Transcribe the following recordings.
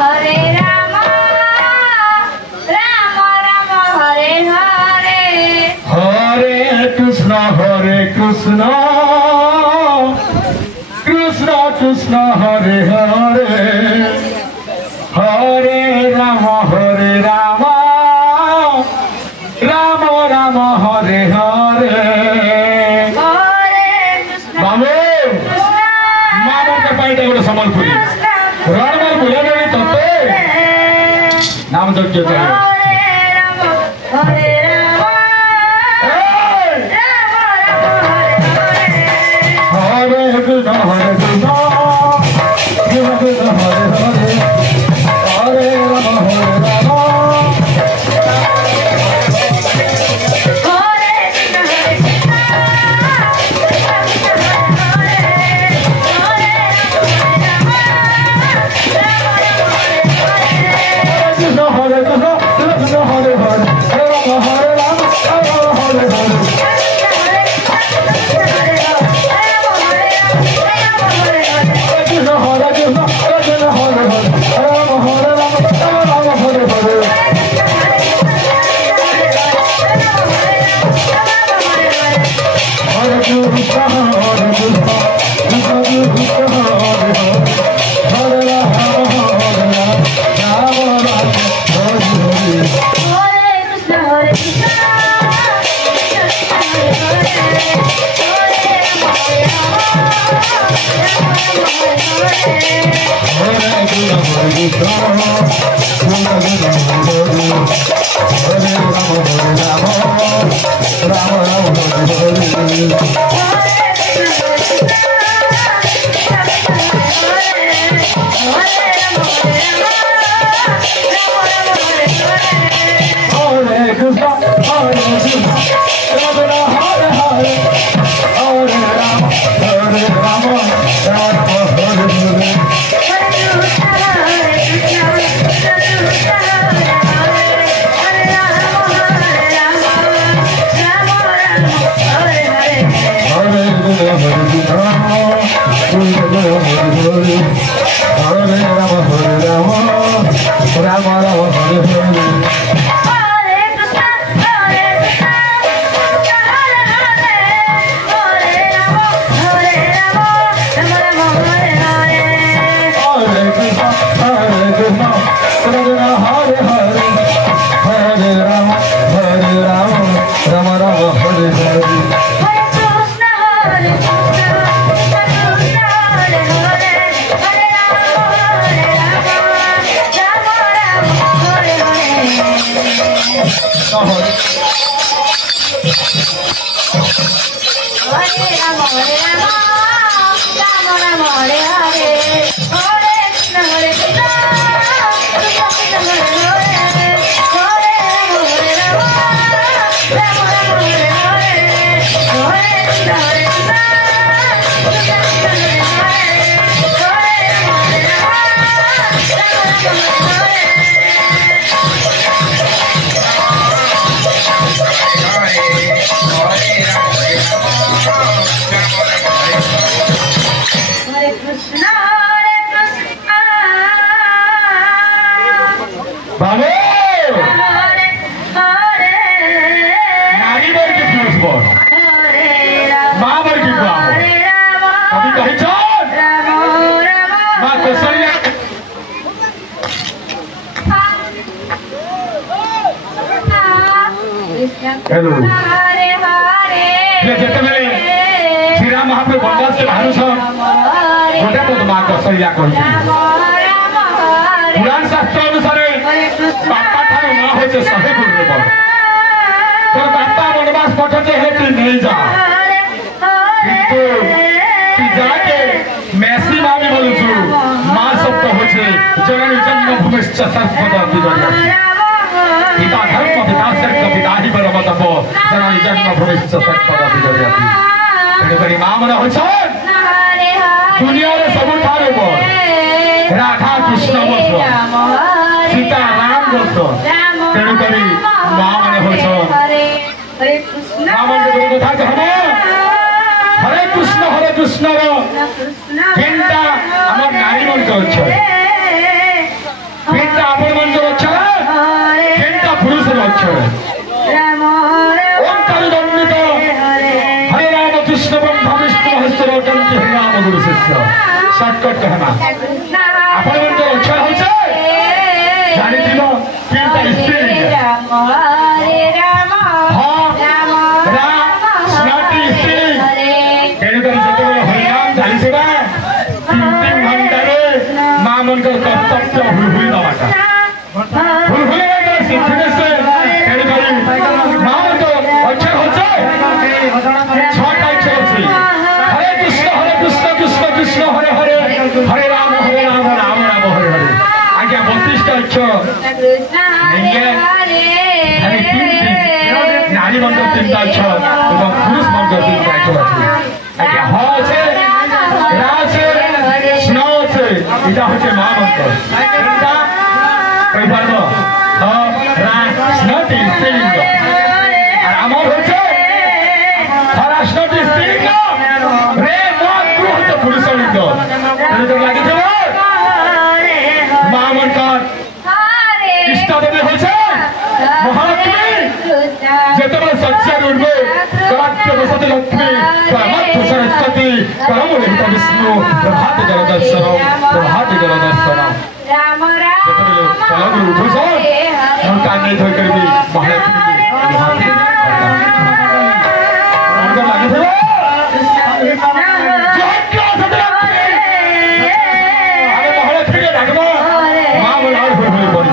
हरे राम राम राम हरे हरे हरे कृष्ण कृष्ण कृष्ण हरे हरे हरे राम राम राम हरे हरे बाबू मामर के पाइटे गोटे संबलपुरी रणमल बुले तत्व नाम यज्ञ हरे राम हरे कृष्ण हरे कृष्ण कृष्ण कृष्ण हरे हरे हरे राम हेलो श्री राम महाप्रभु वनवास से बाहर गोटे तो माँ कसैया पुराण शास्त्र अनुसार बापा ठार माँ होते 100 गुरु बड़ तो बापा वनवास पठते है तु नहीं जा किंतु जाके मैसी माँ भी बोलुछु माँ शब्द होचे जननी जन्मभूमिश्च सर्वदा विजया पिता धर्म पिता सर्ग पिता ही परम तप जननी जन्मभूमिश्च सर्वदा विजया तेणुकरी माँ मन होछन दुनिया रे सबुठार बड़ राधा कृष्ण बोल सीता राम बोल तेणुकरी माँ मन होछन माँ मन कथा कहब हरे कृष्ण केनटा हमर नारी मन के শর্টকট कहना आपण म्हणजे इच्छा होছে জানি দিল তিনটা স্ত্রী রাম হরে রাম हां রাম রাম স্নাতি স্ত্রী তেণু করে যেতବେଳେ হরিনাম চালিছিবা 3 ঘন্টারে মা মনकर কর্তব্য হুলহুলি দেওয়াটা হুলহুলি দেওয়াটা সিদ্ধেছে তেণু করে মা মনकर ইচ্ছা হচ্ছে ছটা ইচ্ছা হচ্ছে হরে কৃষ্ণ কৃষ্ণ কৃষ্ণ হরে হরে হরে রাম রাম রাম হরে হরে আজ্ঞা 32টা ইচ্ছা কৃষ্ণ হরে হরে নারী মন্ত্র 3টা ইচ্ছা এবং পুরুষ মন্ত্র 3টা ইচ্ছা আছে আজ্ঞা হ আছে রা আছে স্ন আছে এটা হচ্ছে মা মন্ত্র এটা কই পারবো হ রা স্ন 3 স্ত্রীলিঙ্গ আর আমার হচ্ছে হরা স্নটি স্ত্রীলিঙ্গ রে মা ক্রু হচ্ছে পুরুষলিঙ্গ এটা লাগি দেব মা মন্ত্র ইষ্টদেবী হচ্ছে মহালক্ষ্মী যেতବେଳେ ଶଯ୍ୟା ଉଠବେ କଳାକ୍ଷ ବସତି ଲକ୍ଷ୍ମୀ କର୍ମାର୍ଥ ସରସ୍ୱତୀ କରମୂଳିତ ବିଷ୍ଣୁ ପ୍ରଭାତ ଜଳ ଦର୍ଶନ ଯେତେବେଳେ ପଲକରୁ ଉଠୁଛ ମୁଁ କାନ୍ଦି ଧୋଇ କରିବି ମହାଲକ୍ଷ୍ମୀ ଲାଗିଥିବ ଆମେ ମହାଲକ୍ଷ୍ମୀରେ ଡାକବ ମା ବୋଲ ହୋଇ ହୋଇ ପଡିବ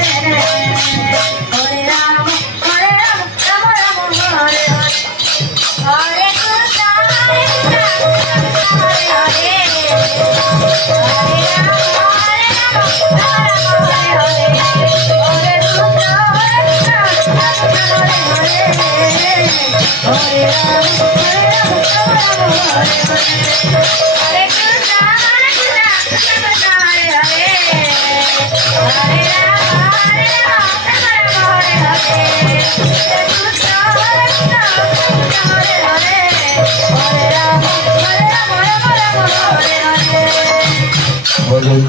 Hare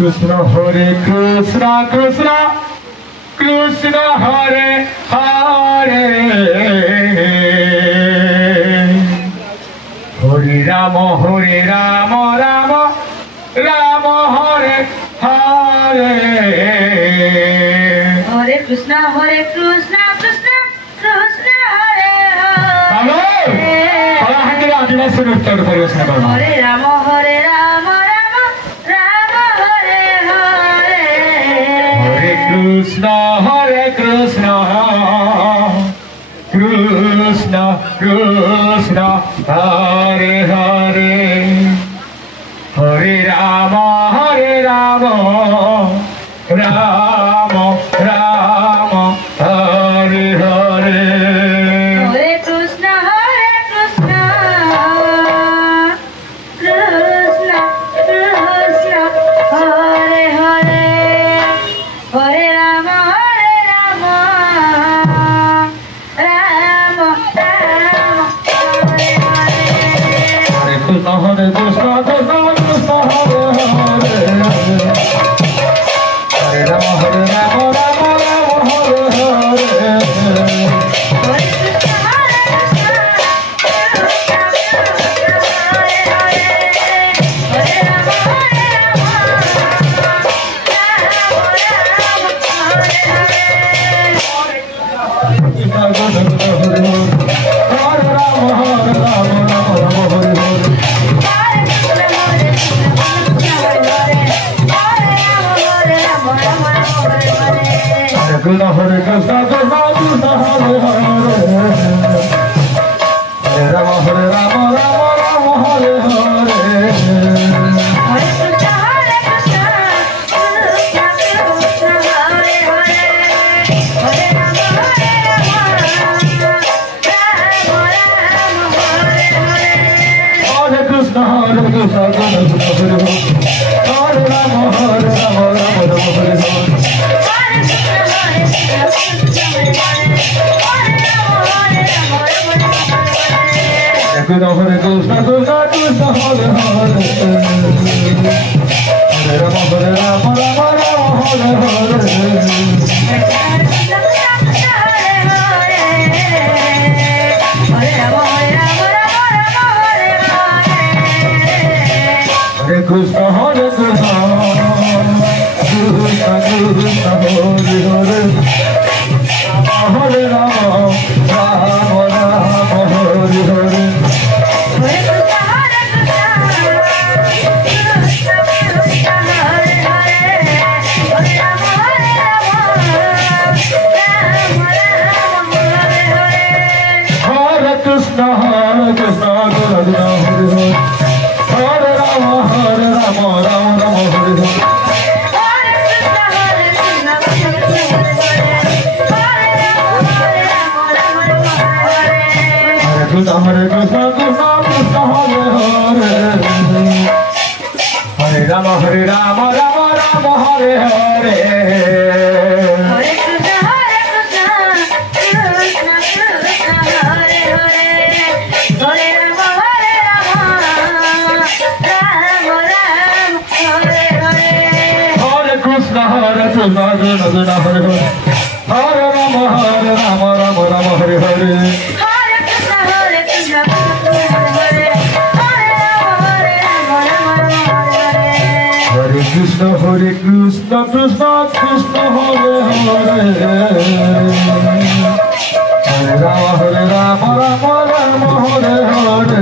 Krishna Hare Krishna Krishna Krishna Hare Hare Hare Rama Rama Rama Hare Hare Hare Krishna Krishna Krishna Hare Hare Kalahandi आदिवासी नृत्य परिवेशन करना Hare Rama Hare Rama Rama Hare Hare Hare Krishna Krishna Krishna Hare Hare Hare Rama Rama Rama Hare Hare Hare Krishna Krishna Krishna Hare Hare Hare Rama Rama Hare Hare Hare Krishna Krishna Krishna Hare Hare Hare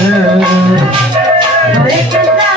Rama Rama Hare Hare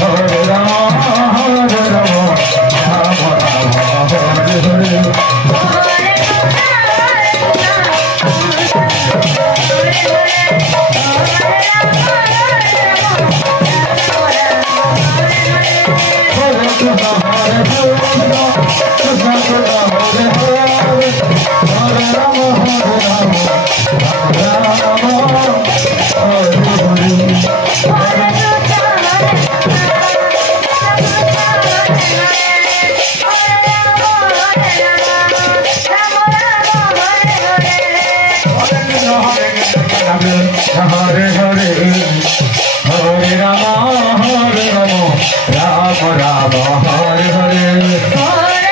Hare Hare Hare Hare Rama Hare Rama Rama Rama Hare Hare Hare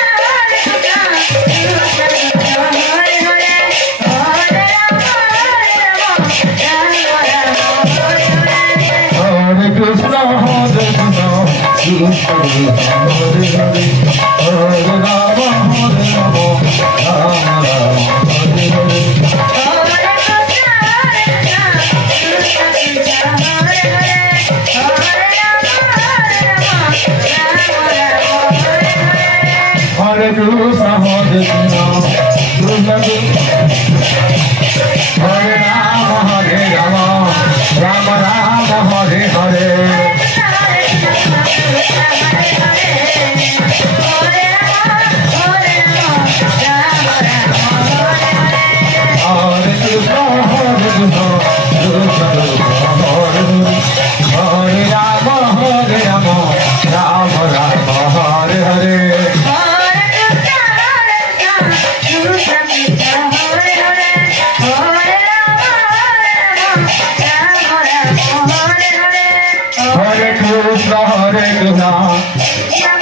Krishna Hare Krishna Krishna Krishna Hare Hare Hare Rama Hare Rama Rama Rama Hare Hare Hare Krishna Hare Krishna Krishna Krishna Hare Rama Hare Rama Rama Rama Hare Hare Hare Krishna Hare Krishna Krishna Krishna Hare Hare Rama Hare Rama Rama Rama Hare Hare Hare Krishna Hare Krishna